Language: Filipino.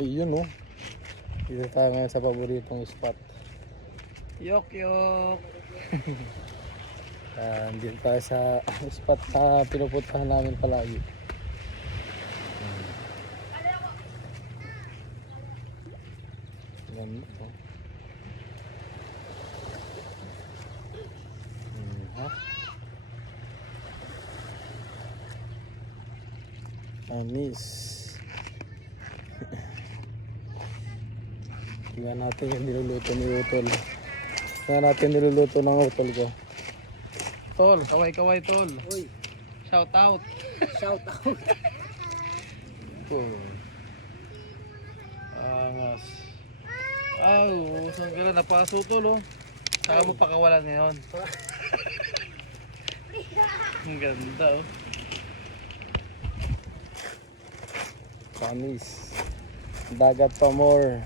Ayun oh. Dito tayo ngayon sa paboritong spot. Yok yok. Dito tayo sa spot na pinupuntahan namin palagi. Ganda oh. Ha? Anis. Tingnan natin yung niluluto ni Utol. Tingnan natin niluluto ng Utol ko. Tol, Kaway tol. Uy, Shout out. shout out. Angas. Saan ka lang napaso tol oh. Saka mo pakawalan ngayon. Ang ganda oh. Anis. Dagat pa more.